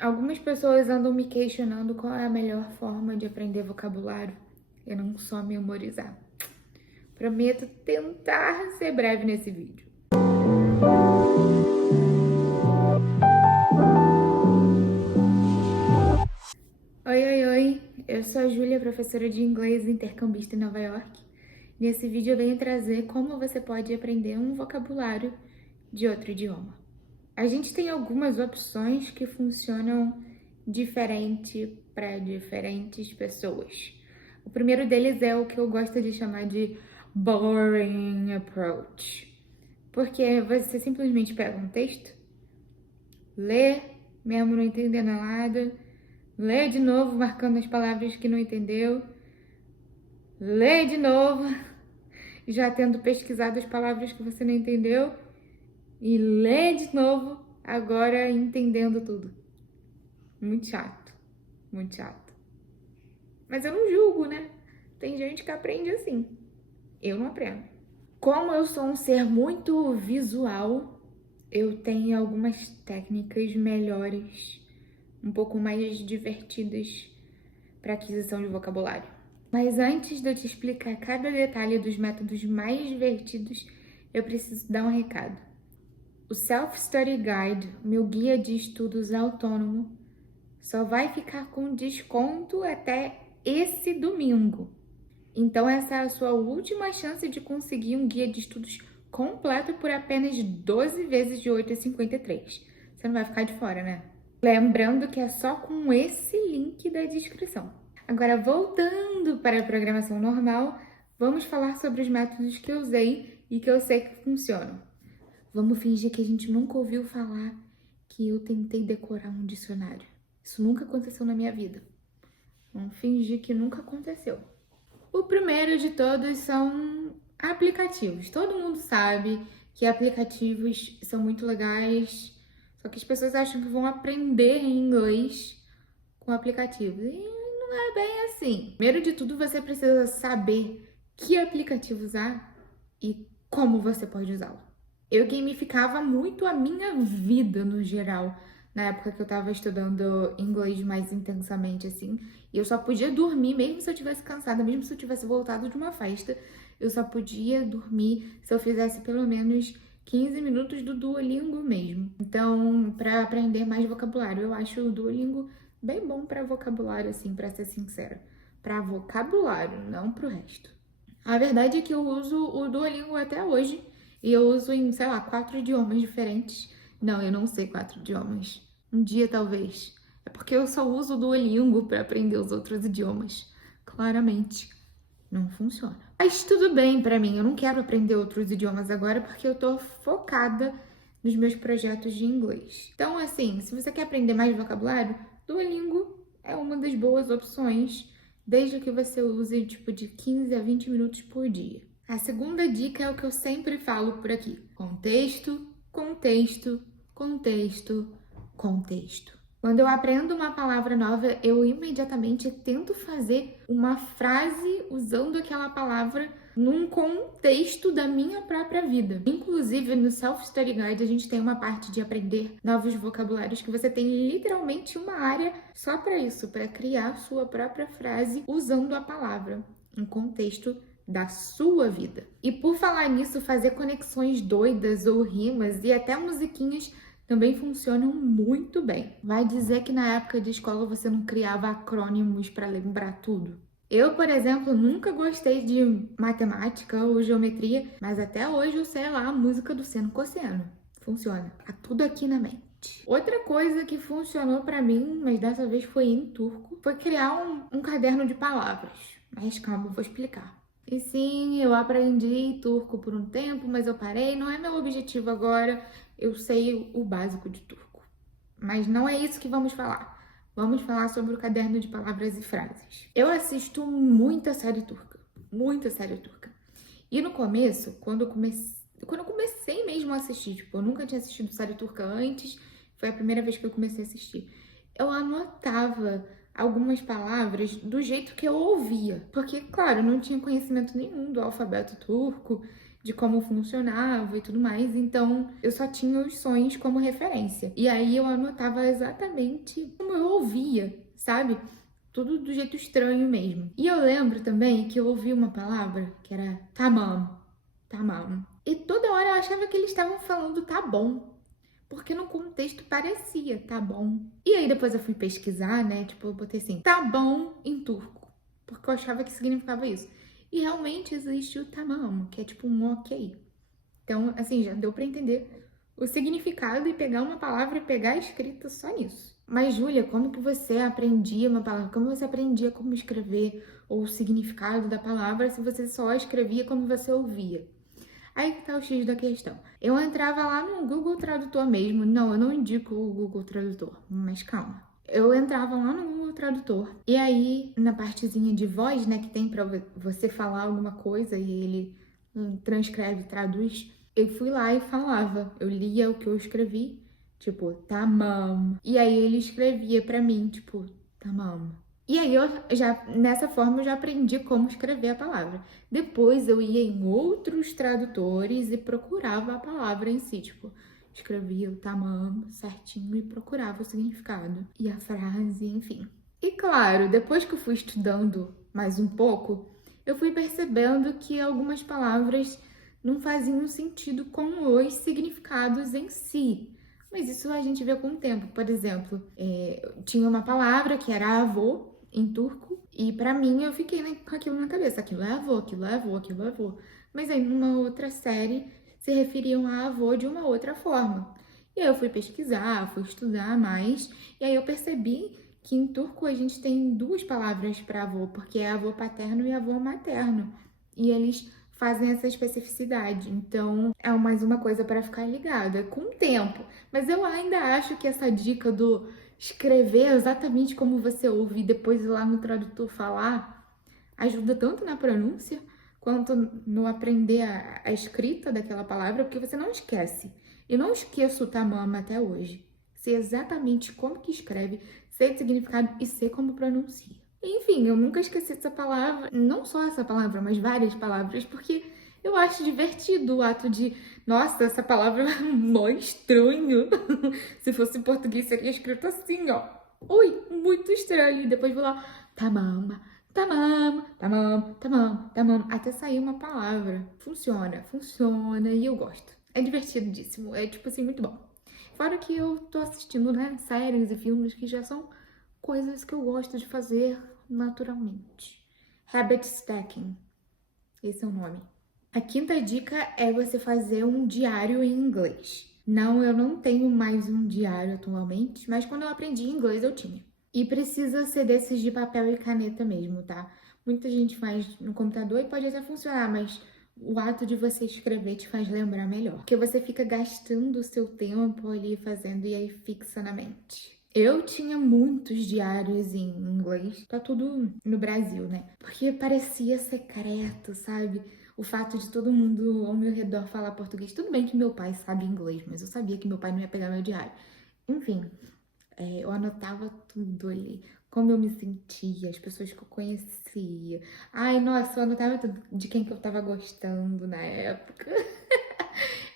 Algumas pessoas andam me questionando qual é a melhor forma de aprender vocabulário e não só memorizar. Prometo tentar ser breve nesse vídeo. Oi, eu sou a Júlia, professora de inglês e intercambista em Nova York. Nesse vídeo eu venho trazer como você pode aprender um vocabulário de outro idioma. A gente tem algumas opções que funcionam diferente para diferentes pessoas. O primeiro deles é o que eu gosto de chamar de boring approach, porque você simplesmente pega um texto, lê, mesmo não entendendo nada, lê de novo, marcando as palavras que não entendeu, lê de novo, já tendo pesquisado as palavras que você não entendeu, e lê de novo, agora entendendo tudo. Muito chato, muito chato. Mas eu não julgo, né? Tem gente que aprende assim. Eu não aprendo. Como eu sou um ser muito visual, eu tenho algumas técnicas melhores, um pouco mais divertidas para aquisição de vocabulário. Mas antes de eu te explicar cada detalhe dos métodos mais divertidos, eu preciso dar um recado. O Self-Study Guide, meu guia de estudos autônomo, só vai ficar com desconto até esse domingo. Então essa é a sua última chance de conseguir um guia de estudos completo por apenas 12 vezes de R$ 8,53. Você não vai ficar de fora, né? Lembrando que é só com esse link da descrição. Agora, voltando para a programação normal, vamos falar sobre os métodos que eu usei e que eu sei que funcionam. Vamos fingir que a gente nunca ouviu falar que eu tentei decorar um dicionário. Isso nunca aconteceu na minha vida. Vamos fingir que nunca aconteceu. O primeiro de todos são aplicativos. Todo mundo sabe que aplicativos são muito legais, só que as pessoas acham que vão aprender inglês com aplicativos. E não é bem assim. Primeiro de tudo, você precisa saber que aplicativo usar e como você pode usá-lo. Eu gamificava muito a minha vida no geral, na época que eu tava estudando inglês mais intensamente, assim. E eu só podia dormir, mesmo se eu tivesse cansada, mesmo se eu tivesse voltado de uma festa, eu só podia dormir se eu fizesse pelo menos 15 minutos do Duolingo mesmo. Então, para aprender mais vocabulário, eu acho o Duolingo bem bom para vocabulário, assim, para ser sincera. Para vocabulário, não pro resto. A verdade é que eu uso o Duolingo até hoje e eu uso em, sei lá, 4 idiomas diferentes. Não, eu não sei 4 idiomas. Um dia talvez. É porque eu só uso o Duolingo para aprender os outros idiomas. Claramente, não funciona. Mas tudo bem para mim, eu não quero aprender outros idiomas agora porque eu tô focada nos meus projetos de inglês. Então, assim, se você quer aprender mais vocabulário, Duolingo é uma das boas opções, desde que você use tipo de 15 a 20 minutos por dia. A segunda dica é o que eu sempre falo por aqui: contexto, contexto, contexto, contexto. Quando eu aprendo uma palavra nova, eu imediatamente tento fazer uma frase usando aquela palavra num contexto da minha própria vida. Inclusive, no Self-Study Guide, a gente tem uma parte de aprender novos vocabulários que você tem literalmente uma área só para isso, para criar sua própria frase usando a palavra, em contexto da sua vida. E por falar nisso, fazer conexões doidas ou rimas e até musiquinhas também funcionam muito bem. Vai dizer que na época de escola você não criava acrônimos para lembrar tudo? Eu, por exemplo, nunca gostei de matemática ou geometria, mas até hoje eu sei lá a música do seno e cosseno. Funciona. Tá tudo aqui na mente. Outra coisa que funcionou para mim, mas dessa vez foi em turco, foi criar um caderno de palavras. Mas calma, eu vou explicar. E sim, eu aprendi turco por um tempo, mas eu parei. Não é meu objetivo agora. Eu sei o básico de turco. Mas não é isso que vamos falar. Vamos falar sobre o caderno de palavras e frases. Eu assisto muita série turca. Muita série turca. E no começo, quando eu comecei mesmo a assistir, tipo, eu nunca tinha assistido série turca antes, foi a primeira vez que eu comecei a assistir. Eu anotava algumas palavras do jeito que eu ouvia, porque, claro, eu não tinha conhecimento nenhum do alfabeto turco, de como funcionava e tudo mais, então eu só tinha os sons como referência. E aí eu anotava exatamente como eu ouvia, sabe? Tudo do jeito estranho mesmo. E eu lembro também que eu ouvi uma palavra que era tamam, tamam. E toda hora eu achava que eles estavam falando tá bom, porque no contexto parecia tá bom. E aí depois eu fui pesquisar, né? Tipo, eu botei assim, tá bom em turco, porque eu achava que significava isso. E realmente existe o tamam, que é tipo um ok. Então, assim, já deu pra entender o significado e pegar uma palavra e pegar a escrita só nisso. Mas, Júlia, como que você aprendia uma palavra? Como você aprendia como escrever ou o significado da palavra se você só escrevia como você ouvia? Aí que tá o X da questão. Eu entrava lá no Google Tradutor mesmo. Não, eu não indico o Google Tradutor, mas calma. Eu entrava lá no Google Tradutor e aí na partezinha de voz, né, que tem pra você falar alguma coisa e ele transcreve, traduz, eu fui lá e falava. Eu lia o que eu escrevi, tipo, tamam. E aí ele escrevia pra mim, tipo, tamam. E aí eu já, nessa forma, eu já aprendi como escrever a palavra. Depois eu ia em outros tradutores e procurava a palavra em si, tipo, escrevia o tamam certinho e procurava o significado e a frase, enfim. E claro, depois que eu fui estudando mais um pouco, eu fui percebendo que algumas palavras não faziam sentido com os significados em si. Mas isso a gente vê com o tempo. Por exemplo, tinha uma palavra que era avô em turco, e pra mim eu fiquei com aquilo na cabeça. Aquilo é avô, aquilo é avô, aquilo é avô. Mas aí numa outra série se referiam a avô de uma outra forma. E aí eu fui pesquisar, fui estudar mais, e aí eu percebi que em turco a gente tem duas palavras para avô, porque é avô paterno e avô materno. E eles fazem essa especificidade. Então, é mais uma coisa para ficar ligada com o tempo. Mas eu ainda acho que essa dica do escrever exatamente como você ouve e depois ir lá no tradutor falar ajuda tanto na pronúncia quanto no aprender a escrita daquela palavra, porque você não esquece. Eu não esqueço o tamama até hoje. Sei exatamente como que escreve, sei o significado e sei como pronuncia. Enfim, eu nunca esqueci essa palavra, não só essa palavra, mas várias palavras, porque eu acho divertido o ato de, nossa, essa palavra é mó estranho. Se fosse em português, seria escrito assim, ó. Ui, muito estranho. E depois vou lá, tamama, tamam, tamam, tamam, tamam, até sair uma palavra. Funciona, funciona e eu gosto. É divertidíssimo, é tipo assim, muito bom. Fora que eu tô assistindo, né, séries e filmes que já são coisas que eu gosto de fazer naturalmente. Habit stacking, esse é o nome. A quinta dica é você fazer um diário em inglês. Não, eu não tenho mais um diário atualmente, mas quando eu aprendi inglês eu tinha. E precisa ser desses de papel e caneta mesmo, tá? Muita gente faz no computador e pode até funcionar, mas o ato de você escrever te faz lembrar melhor. Porque você fica gastando o seu tempo ali fazendo e aí fixa na mente. Eu tinha muitos diários em inglês, tá tudo no Brasil, né? Porque parecia secreto, sabe? O fato de todo mundo ao meu redor falar português. Tudo bem que meu pai sabe inglês, mas eu sabia que meu pai não ia pegar meu diário. Enfim, eu anotava tudo ali, como eu me sentia, as pessoas que eu conhecia. Ai, nossa, eu anotava tudo de quem que eu tava gostando na época.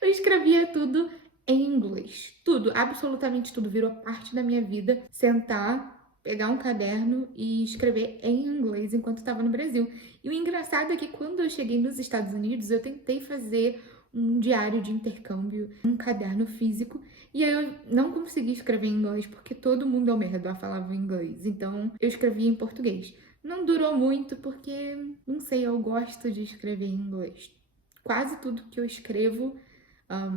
Eu escrevia tudo em inglês. Tudo, absolutamente tudo, virou parte da minha vida. Sentar, pegar um caderno e escrever em inglês enquanto estava no Brasil. E o engraçado é que quando eu cheguei nos Estados Unidos, eu tentei fazer um diário de intercâmbio, um caderno físico, e aí eu não consegui escrever em inglês porque todo mundo ao meu redor falava inglês. Então eu escrevia em português. Não durou muito porque, não sei, eu gosto de escrever em inglês. Quase tudo que eu escrevo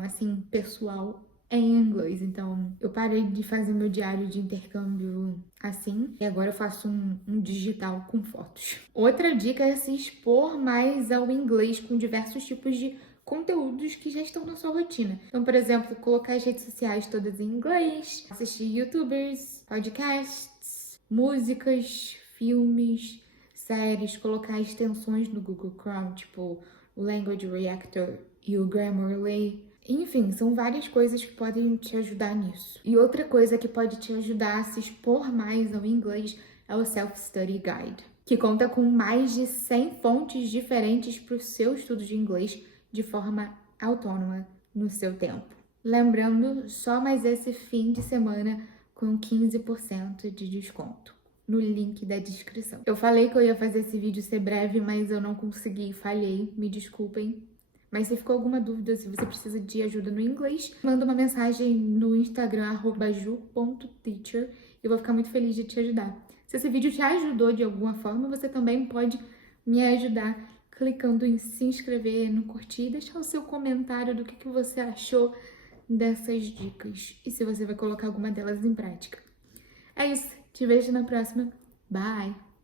assim, pessoal em inglês. Então, eu parei de fazer meu diário de intercâmbio assim e agora eu faço um digital com fotos. Outra dica é se expor mais ao inglês com diversos tipos de conteúdos que já estão na sua rotina. Então, por exemplo, colocar as redes sociais todas em inglês, assistir YouTubers, podcasts, músicas, filmes, séries, colocar extensões no Google Chrome, tipo o Language Reactor e o Grammarly. Enfim, são várias coisas que podem te ajudar nisso. E outra coisa que pode te ajudar a se expor mais ao inglês é o Self-Study Guide, que conta com mais de 100 fontes diferentes para o seu estudo de inglês de forma autônoma no seu tempo. Lembrando, só mais esse fim de semana com 15% de desconto no link da descrição. Eu falei que eu ia fazer esse vídeo ser breve, mas eu não consegui, falhei, me desculpem. Mas se ficou alguma dúvida, se você precisa de ajuda no inglês, manda uma mensagem no Instagram, @ju.teacher, e eu vou ficar muito feliz de te ajudar. Se esse vídeo te ajudou de alguma forma, você também pode me ajudar clicando em se inscrever, no curtir e deixar o seu comentário do que você achou dessas dicas e se você vai colocar alguma delas em prática. É isso, te vejo na próxima. Bye!